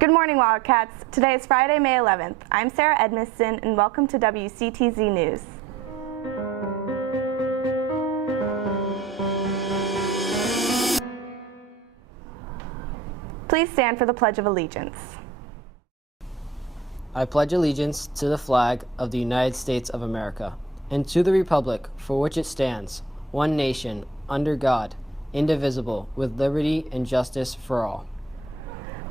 Good morning, Wildcats. Today is Friday, May 11th. I'm Sarah Edmiston, and welcome to WCTZ News. Please stand for the Pledge of Allegiance. I pledge allegiance to the flag of the United States of America and to the republic for which it stands, one nation, under God, indivisible, with liberty and justice for all.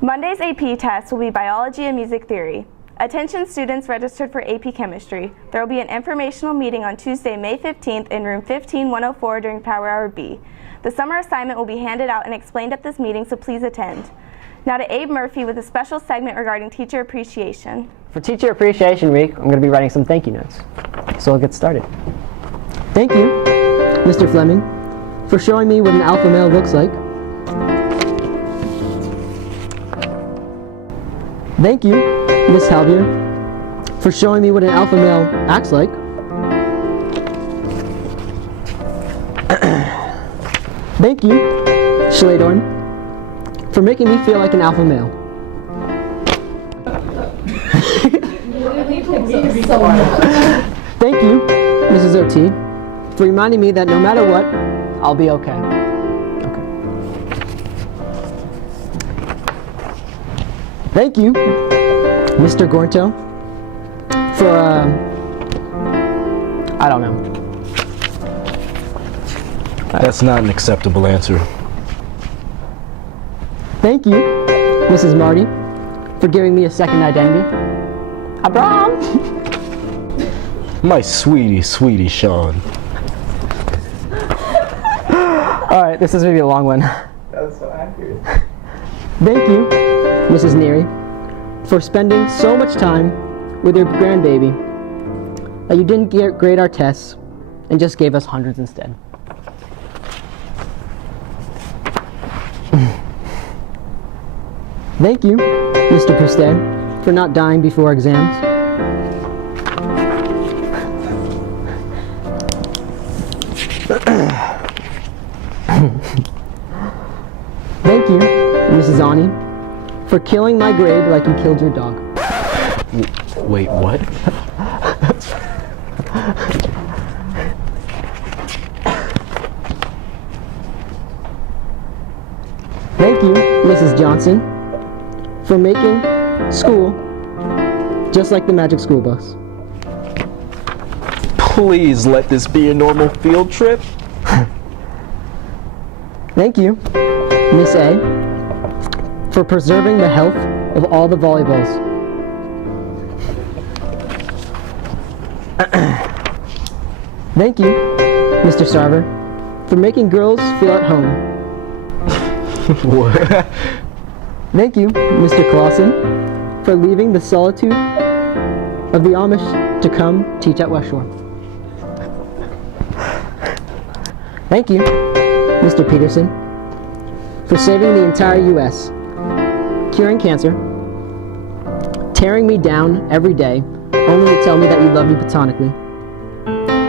Monday's AP test will be Biology and Music Theory. Attention students registered for AP Chemistry. There will be an informational meeting on Tuesday, May 15th in room 15104 during Power Hour B. The summer assignment will be handed out and explained at this meeting, so please attend. Now to Abe Murphy with a special segment regarding Teacher Appreciation. For Teacher Appreciation Week, I'm going to be writing some thank you notes. So I'll get started. Thank you, Mr. Fleming, for showing me what an alpha male looks like. Thank you, Miss Halbier, for showing me what an alpha male acts like. Thank you, Schladorn, for making me feel like an alpha male. Thank you, Mrs. O.T., for reminding me that no matter what, I'll be okay. Thank you, Mr. Gornto, for, I don't know. That's not an acceptable answer. Thank you, Mrs. Marty, for giving me a second identity. Abram! My sweetie, sweetie Sean. Alright, this is going to be a long one. That was so accurate. Thank you, Mrs. Neary, for spending so much time with your grandbaby that you didn't grade our tests and just gave us hundreds instead. Thank you, Mr. Pusted, for not dying before exams. Thank you, Mrs. Ani, for killing my grade like you killed your dog. Wait, what? Thank you, Mrs. Johnson, for making school just like the Magic School Bus. Please let this be a normal field trip. Thank you, Miss A, for preserving the health of all the volleyballs. Thank you, Mr. Sarver, for making girls feel at home. What? Thank you, Mr. Clausen, for leaving the solitude of the Amish to come teach at West Shore. Thank you, Mr. Peterson, for saving the entire U.S., curing cancer, tearing me down every day, only to tell me that you love me platonically,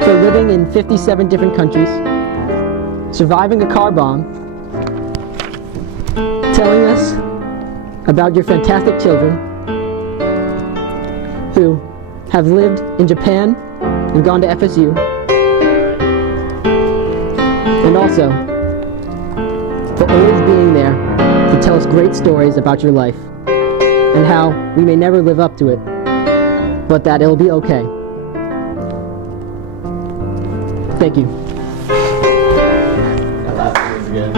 for living in 57 different countries, surviving a car bomb, telling us about your fantastic children who have lived in Japan and gone to FSU, and also for always being there to tell us great stories about your life and how we may never live up to it, but that it'll be okay. Thank you. That was good.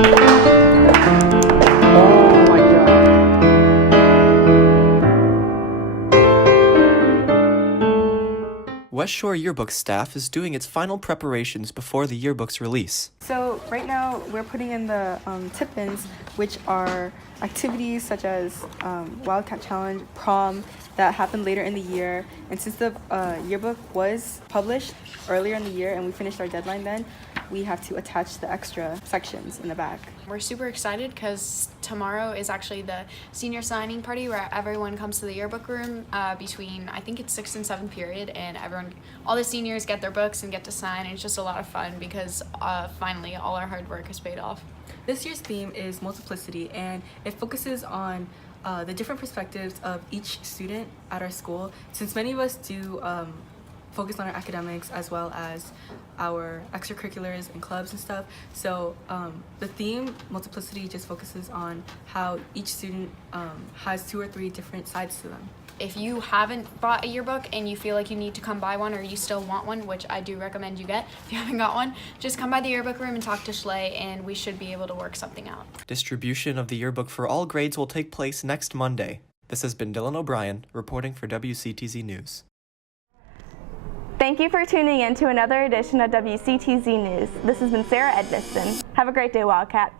Oh my God. West Shore Yearbook staff is doing its final preparations before the yearbook's release. So right now we're putting in the tip-ins, which are activities such as Wildcat Challenge, prom, that happened later in the year. And since the yearbook was published earlier in the year and we finished our deadline then, we have to attach the extra sections in the back. We're super excited because tomorrow is actually the senior signing party where everyone comes to the yearbook room between, I think it's 6th and 7th period, and all the seniors get their books and get to sign, and it's just a lot of fun because finally all our hard work has paid off. This year's theme is multiplicity, and it focuses on the different perspectives of each student at our school, since many of us do focus on our academics as well as our extracurriculars and clubs and stuff. So the theme, Multiplicity, just focuses on how each student has 2 or 3 different sides to them. If you haven't bought a yearbook and you feel like you need to come buy one, or you still want one, which I do recommend you get if you haven't got one, just come by the yearbook room and talk to Schley, and we should be able to work something out. Distribution of the yearbook for all grades will take place next Monday. This has been Dylan O'Brien reporting for WCTZ News. Thank you for tuning in to another edition of WCTZ News. This has been Sarah Edmiston. Have a great day, Wildcats.